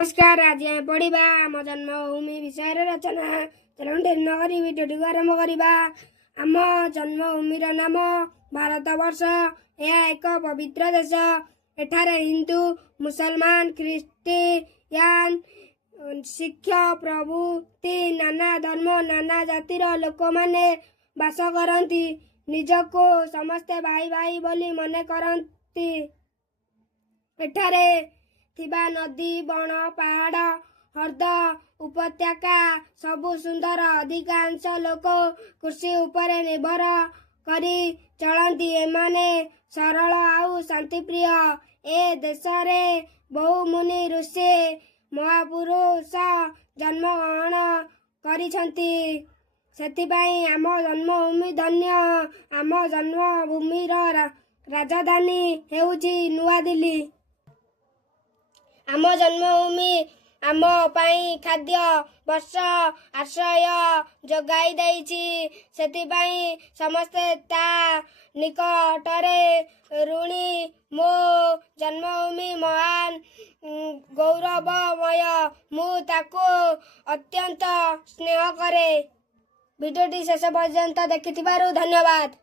नमस्कार। आज आम पढ़ा आम जन्मभूमि विषय रचना। चलो नगरी भिडियो आरंभ करवा। आम जन्मभूमि नाम भारत वर्ष। यह एक पवित्र देश। एठारे हिंदू, मुसलमान, ख्रिस्टियान, सिख प्रभृति नाना धर्म नाना जातिर लोक माने बास करती। निजको समस्ते भाई भाई बोली मने करती। एठारे थिबा नदी बण पहाड़ हृद उपत्यका सबु सुंदर। अधिकांश लोक कृषि उपरे निर्भर करी चलती। एमाने सरल आउ शांतिप्रिय। ए देश रे बहु मुनि ऋषि महापुरुष जन्म ग्रहण करिसंती। सेथिपाई आम जन्मभूमि धन्य। आम जन्मभूमिर राजधानी हेउछि नुआ दिल्ली। आम जन्मभूमि आम पाई खाद्य वर्षा आश्रय जगाई देइछि। सेथिपाई समस्ते ता निकटरे ऋणी। मो जन्मभूमि महान गौरवमय। मु ताको अत्यंत स्नेह करे। भिडियोटी शेष पर्यंत देखिथिबारु धन्यवाद।